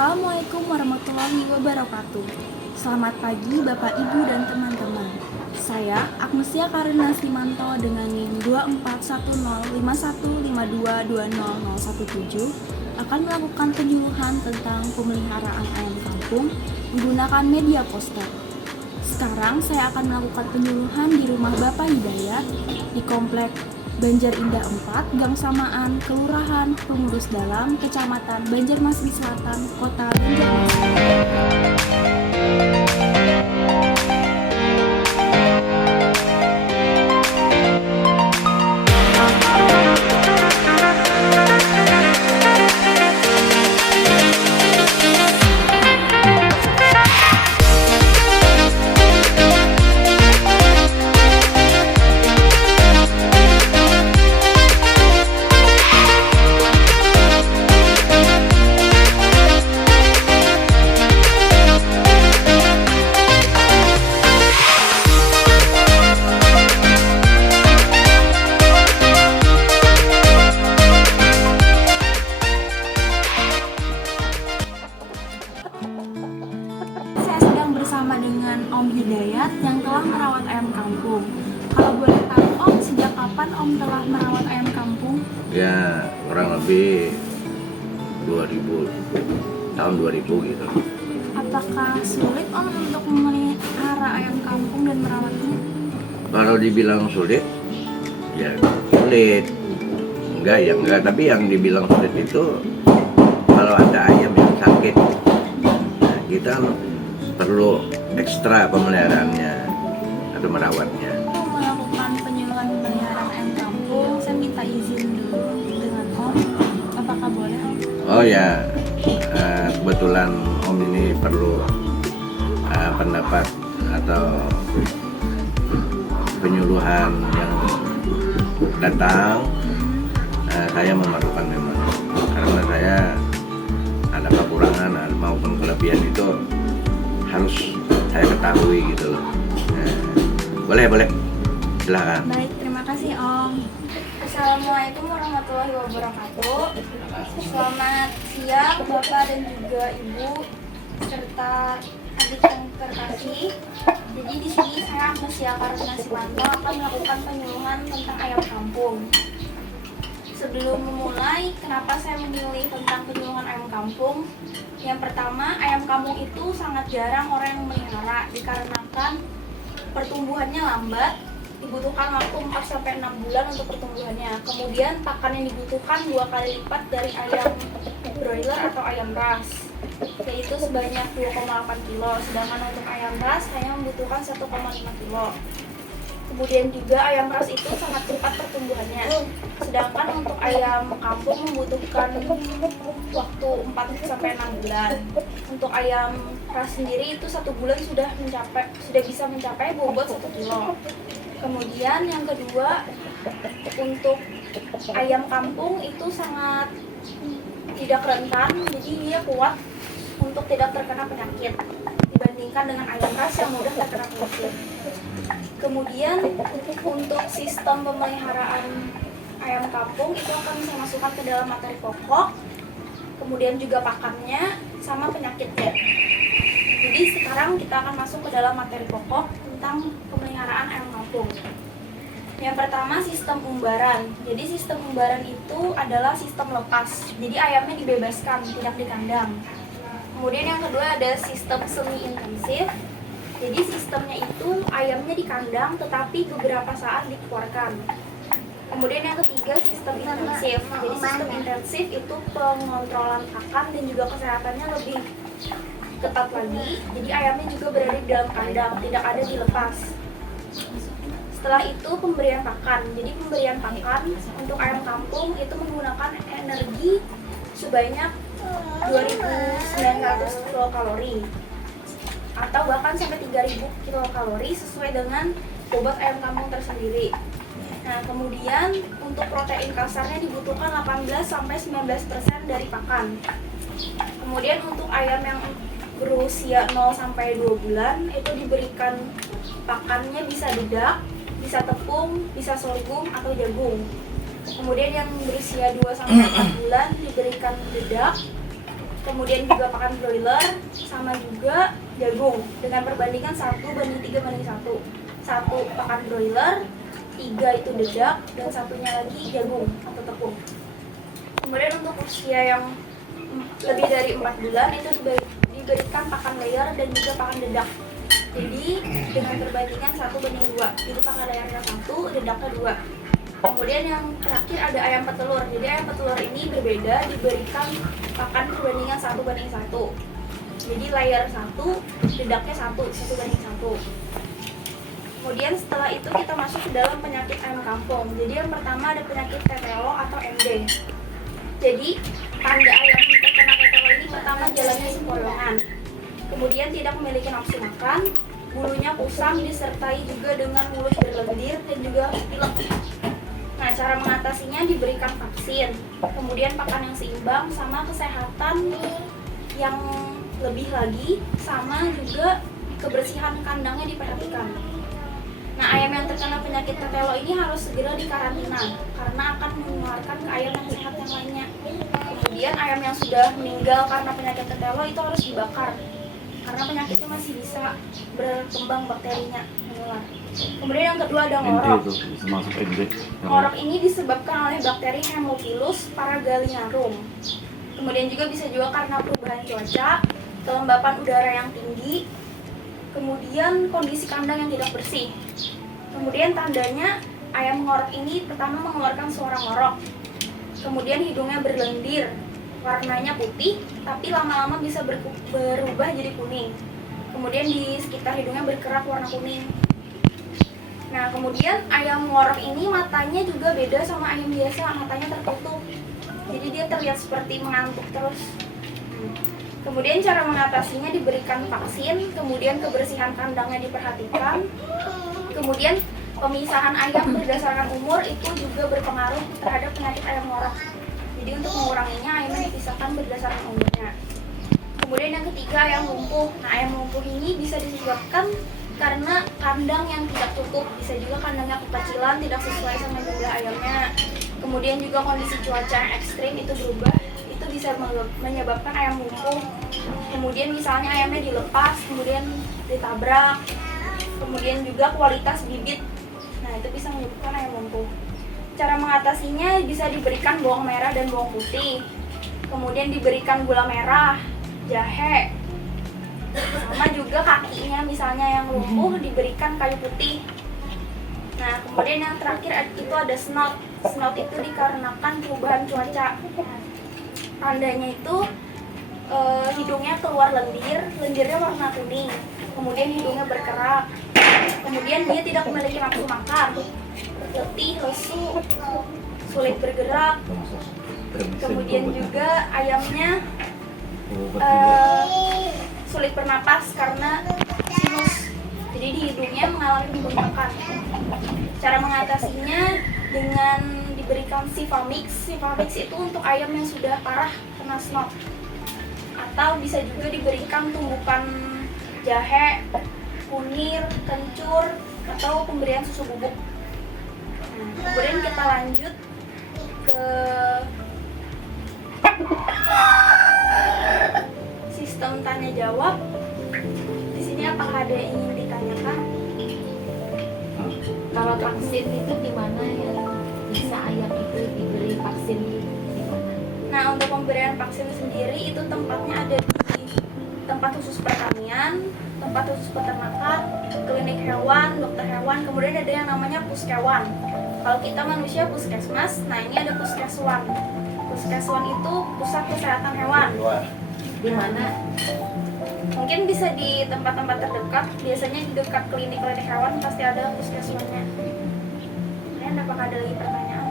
Assalamualaikum warahmatullahi wabarakatuh. Selamat pagi Bapak Ibu dan teman-teman. Saya Agnesia Karina Simanto dengan NIM 24105152200017 akan melakukan penyuluhan tentang pemeliharaan ayam kampung menggunakan media poster. Sekarang saya akan melakukan penyuluhan di rumah Bapak Hidayat di Komplek Banjar Indah 4, Gang Samaan, Kelurahan Pengurus Dalam, Kecamatan Banjarmasin Selatan, Kota Banjarmasin. Bersama dengan Om Hidayat yang telah merawat ayam kampung. Kalau boleh tahu Om, sejak kapan Om telah merawat ayam kampung? Ya, kurang lebih 2000, tahun 2000 gitu. Apakah sulit Om untuk memelihara ayam kampung dan merawatnya? Kalau dibilang sulit, ya sulit. Enggak. Tapi yang dibilang sulit itu kalau ada ayam yang sakit, nah, kita perlu ekstra pemeliharaannya atau merawatnya. Untuk melakukan penyuluhan pemeliharaan ayam kampung, saya minta izin dulu dengan Om. Apakah boleh Om? Oh ya, kebetulan Om ini perlu pendapat atau penyuluhan yang datang. Saya memerlukan memang, karena saya ada kekurangan maupun kelebihan itu harus saya ketahui gitu loh. Boleh, silakan. Baik, terima kasih Om. Assalamualaikum warahmatullahi wabarakatuh. Selamat siang Bapak dan juga Ibu serta adik yang terkasih. Jadi di sini saya Agnesia Karina Simanto akan melakukan penyuluhan tentang ayam kampung. Sebelum memulai, kenapa saya memilih tentang penyuluhan ayam kampung? Yang pertama, ayam kampung itu sangat jarang orang yang memelihara dikarenakan pertumbuhannya lambat, dibutuhkan waktu 4-6 bulan untuk pertumbuhannya. Kemudian pakan yang dibutuhkan 2 kali lipat dari ayam broiler atau ayam ras, yaitu sebanyak 2,8 kilo, sedangkan untuk ayam ras hanya membutuhkan 1,5 kilo. Kemudian juga ayam ras itu sangat cepat pertumbuhannya, sedangkan untuk ayam kampung membutuhkan waktu 4-6 bulan. Untuk ayam ras sendiri itu 1 bulan sudah bisa mencapai bobot 1 kilo. Kemudian yang kedua, untuk ayam kampung itu sangat tidak rentan, jadi dia kuat untuk tidak terkena penyakit dibandingkan dengan ayam ras yang mudah terkena penyakit. Kemudian untuk sistem pemeliharaan ayam kampung itu akan saya masukkan ke dalam materi pokok, kemudian juga pakannya sama penyakitnya. Jadi sekarang kita akan masuk ke dalam materi pokok tentang pemeliharaan ayam kampung. Yang pertama, sistem umbaran. Jadi sistem umbaran itu adalah sistem lepas, jadi ayamnya dibebaskan, tidak di kandang. Kemudian yang kedua ada sistem semi intensif. Jadi sistemnya itu ayamnya di kandang tetapi beberapa saat dikeluarkan. Kemudian yang ketiga sistem intensif. Jadi sistem intensif itu pengontrolan pakan dan juga kesehatannya lebih ketat lagi. Jadi ayamnya juga berada di dalam kandang, tidak ada dilepas. Setelah itu pemberian pakan. Jadi pemberian pakan untuk ayam kampung itu menggunakan energi sebanyak 2.900 kilokalori atau bahkan sampai 3.000 kilokalori sesuai dengan bobot ayam kampung tersendiri. Nah, kemudian untuk protein kasarnya dibutuhkan 18-19% dari pakan. Kemudian untuk ayam yang berusia 0-2 bulan itu diberikan pakannya bisa dedak, bisa tepung, bisa sorghum atau jagung. Kemudian yang berusia 2-4 bulan diberikan dedak, kemudian juga pakan broiler, sama juga jagung dengan perbandingan 1:3:1. 1 pakan broiler, 3 itu dedak, dan satunya lagi jagung atau tepung. Kemudian untuk usia yang lebih dari 4 bulan itu diberikan pakan layer dan juga pakan dedak. Jadi dengan perbandingan 1:2. Jadi pakan layarnya 1, dedaknya 2. Kemudian yang terakhir ada ayam petelur. Jadi ayam petelur ini berbeda, diberikan pakan perbandingan 1:1. Jadi layer 1, dedaknya 1:1. Kemudian setelah itu kita masuk ke dalam penyakit ayam kampung. Jadi yang pertama ada penyakit tetelo atau MD. Jadi tanda ayam terkena tetelo ini pertama jalannya sempoyongan. Kemudian tidak memiliki nafsu makan, bulunya kusam disertai juga dengan mulut berlendir dan juga pilek. Nah, cara mengatasinya diberikan vaksin, kemudian pakan yang seimbang, sama kesehatan yang lebih lagi, sama juga kebersihan kandangnya diperhatikan. Nah, ayam yang terkena penyakit tetelo ini harus segera dikarantina karena akan menularkan ke ayam yang sehat yang lainnya. Kemudian ayam yang sudah meninggal karena penyakit tetelo itu harus dibakar karena penyakitnya masih bisa berkembang bakterinya menular. Kemudian yang kedua ada ngorok. Ngorok ini disebabkan oleh bakteri Haemophilus paragalinarum. Kemudian bisa juga karena perubahan cuaca, kelembapan udara yang tinggi, kemudian kondisi kandang yang tidak bersih. Kemudian tandanya ayam ngorok ini pertama mengeluarkan suara ngorok, kemudian hidungnya berlendir, warnanya putih tapi lama-lama bisa berubah jadi kuning. Kemudian di sekitar hidungnya berkerak warna kuning. Nah, kemudian ayam ngorok ini matanya juga beda sama ayam biasa, matanya tertutup. Jadi dia terlihat seperti mengantuk terus. Kemudian cara mengatasinya diberikan vaksin, kemudian kebersihan kandangnya diperhatikan. Kemudian pemisahan ayam berdasarkan umur itu juga berpengaruh terhadap penyakit ayam ngorok. Jadi untuk menguranginya ayamnya dipisahkan berdasarkan umurnya. Kemudian yang ketiga ayam lumpuh. Nah, ayam lumpuh ini bisa disebabkan karena kandang yang tidak tutup, bisa juga kandangnya kekecilan, tidak sesuai sama jumlah ayamnya. Kemudian juga kondisi cuaca yang ekstrim itu berubah, itu bisa menyebabkan ayam lumpuh. Kemudian misalnya ayamnya dilepas, kemudian ditabrak. Kemudian juga kualitas bibit, nah itu bisa menyebabkan ayam lumpuh. Cara mengatasinya bisa diberikan bawang merah dan bawang putih, kemudian diberikan gula merah, jahe, sama juga kakinya misalnya yang lumpuh diberikan kayu putih. Nah, kemudian yang terakhir itu ada snot. Snot itu dikarenakan perubahan cuaca. Tandanya itu hidungnya keluar lendir, lendirnya warna kuning, kemudian hidungnya berkerak, kemudian dia tidak memiliki nafsu makan, letih, lesu, sulit bergerak, kemudian juga ayamnya sulit bernapas karena sinus, jadi di hidungnya mengalami pembengkakan. Cara mengatasinya dengan diberikan Sifamix. Sifamix itu untuk ayam yang sudah parah kena snot, atau bisa juga diberikan tumbukan jahe, kunir, kencur, atau pemberian susu bubuk. Nah, kemudian kita lanjut ke sistem tanya jawab. Di sini apakah ada yang ingin ditanyakan? Kalau vaksin itu di mana yang bisa ayam itu diberi vaksin di mana? Nah, untuk pemberian vaksin sendiri itu tempatnya ada di tempat khusus pertanian, tempat khusus peternakan, klinik hewan, dokter hewan, kemudian ada yang namanya puskewan. Kalau kita manusia puskesmas, nah ini ada puskeswan. Puskeswan itu pusat kesehatan hewan. Di mana? Mungkin bisa di tempat-tempat terdekat, biasanya di dekat klinik-klinik hewan pasti ada puskeswannya. Kemudian apakah ada lagi pertanyaan?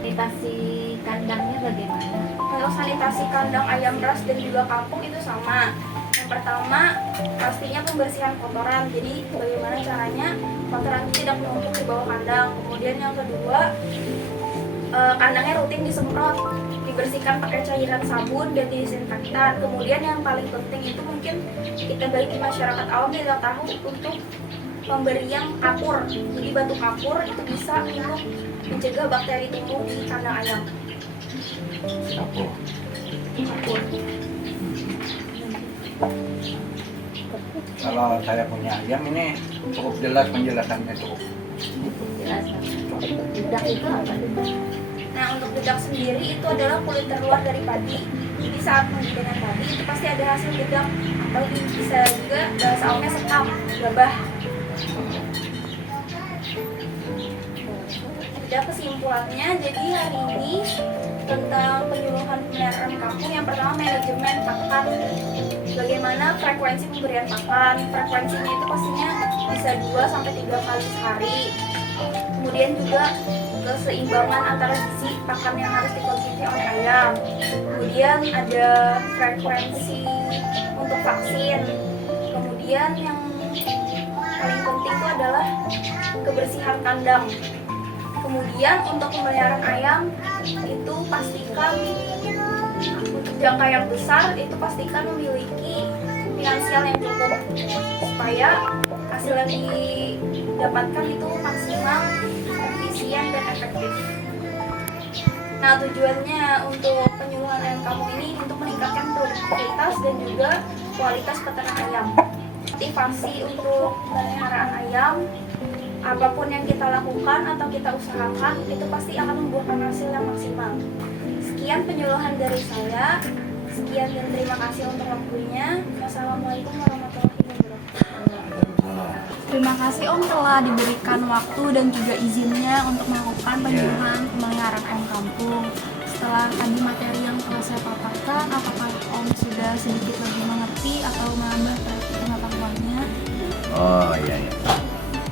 Sanitasi kandangnya bagaimana? Untuk sanitasi kandang ayam ras dan juga kampung itu sama. Yang pertama, pastinya pembersihan kotoran. Jadi bagaimana caranya kotoran itu tidak menumpuk di bawah kandang. Kemudian yang kedua, kandangnya rutin disemprot, dibersihkan pakai cairan sabun dan disinfektan. Kemudian yang paling penting itu mungkin kita bagi masyarakat awam tidak tahu untuk pemberian kapur. Jadi batu kapur itu bisa untuk mencegah bakteri tumbuh di kandang ayam. Kapur. Kalau saya punya ayam ini cukup jelas penjelasannya, cukup. Jelas kan? Dedak itu apa dedak? Nah, untuk dedak sendiri itu adalah kulit terluar dari padi. Jadi saat menggilingan padi itu pasti ada hasil dedak, atau bisa juga bahasa awamnya sekam, gabah. Udah kesimpulannya, jadi hari ini tentang penyuluhan pemeliharaan kampung. Yang pertama, manajemen pakan. Bagaimana frekuensi pemberian pakan. Frekuensinya itu pastinya bisa 2-3 kali sehari. Kemudian juga keseimbangan antara gizi pakan yang harus dikonsumsi oleh ayam. Kemudian ada frekuensi untuk vaksin. Kemudian yang paling penting itu adalah kebersihan kandang. Kemudian untuk pemeliharaan ayam itu pastikan untuk jangka yang besar itu pastikan memiliki finansial yang cukup supaya hasil yang didapatkan itu maksimal, efisien dan efektif. Nah, tujuannya untuk penyuluhan ayam kampung ini untuk meningkatkan produktivitas dan juga kualitas peternak ayam. Motivasi untuk pemeliharaan ayam, apapun yang kita lakukan atau kita usahakan itu pasti akan membuahkan hasil yang maksimal. Sekian penyuluhan dari saya. Sekian dan terima kasih untuk waktunya. Wassalamualaikum warahmatullahi wabarakatuh. Terima kasih Om telah diberikan waktu dan juga izinnya untuk melakukan penyuluhan pemeliharaan ayam kampung. Setelah tadi materi yang telah saya paparkan, apakah Om sudah sedikit lebih mengerti atau menambah pengetahuannya? Oh iya, iya.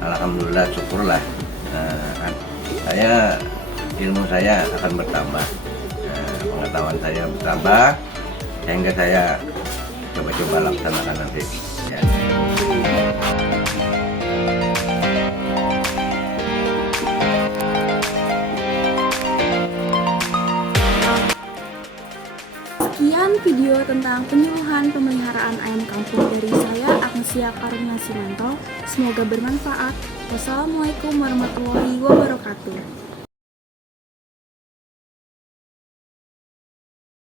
Alhamdulillah, syukurlah. Ilmu saya akan bertambah, pengetahuan saya bertambah, sehingga saya coba-coba laksanakan nanti. Ya. Sekian video tentang penyuluhan pemeliharaan ayam kampung dari saya, Agnesia Karunia Simanto. Semoga bermanfaat. Wassalamualaikum warahmatullahi wabarakatuh.